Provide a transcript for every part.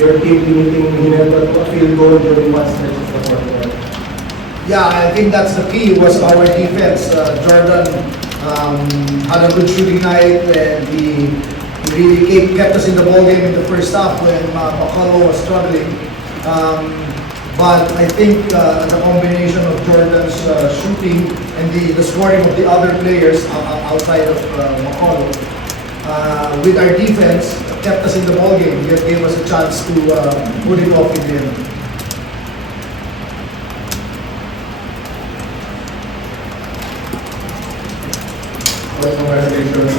your team limiting Ginebra to a field goal during one stretch of the fourth quarter? Yeah, I think that's the key was our defense. Jordan had a good shooting night and he really kept us in the ball game in the first half when McCullough was struggling. But I think the combination of Jordan's shooting and the scoring of the other players outside of McCullough with our defense kept us in the ball game. It gave us a chance to put it off in the end. But congratulations.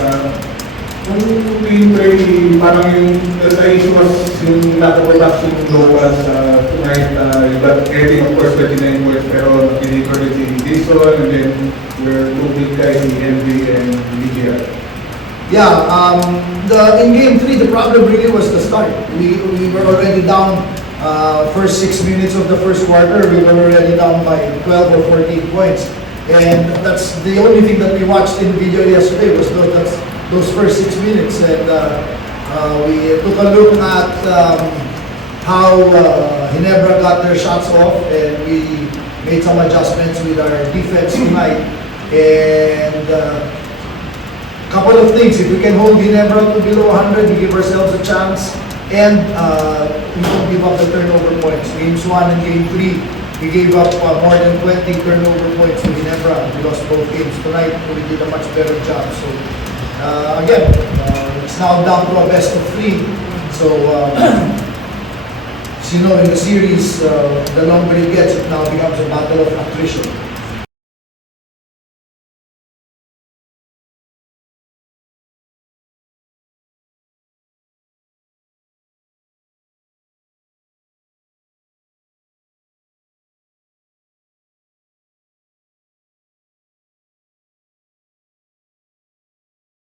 Kung team play, parang yung the issue was yung lack of production ng locals tonight. You got Eddie, of course, 39 points, pero deliver si Dixon, and then we're two big guys, si MV and BGR. Yeah, in game 3, the problem really was the start. We were already down first 6 minutes of the first quarter. We were already down by 12 or 14 points. And that's the only thing that we watched in video yesterday was those first 6 minutes. And we took a look at how Ginebra got their shots off, and we made some adjustments with our defense tonight. And couple of things, if we can hold Ginebra to below 100, we give ourselves a chance, and we don't give up the turnover points. Games 1 and Game 3, we gave up more than 20 turnover points to Ginebra. We lost both games. Tonight, we did a much better job. So, again, it's now down to a best of 3. So, as you know, in the series, the longer it gets, it now becomes a battle of attrition.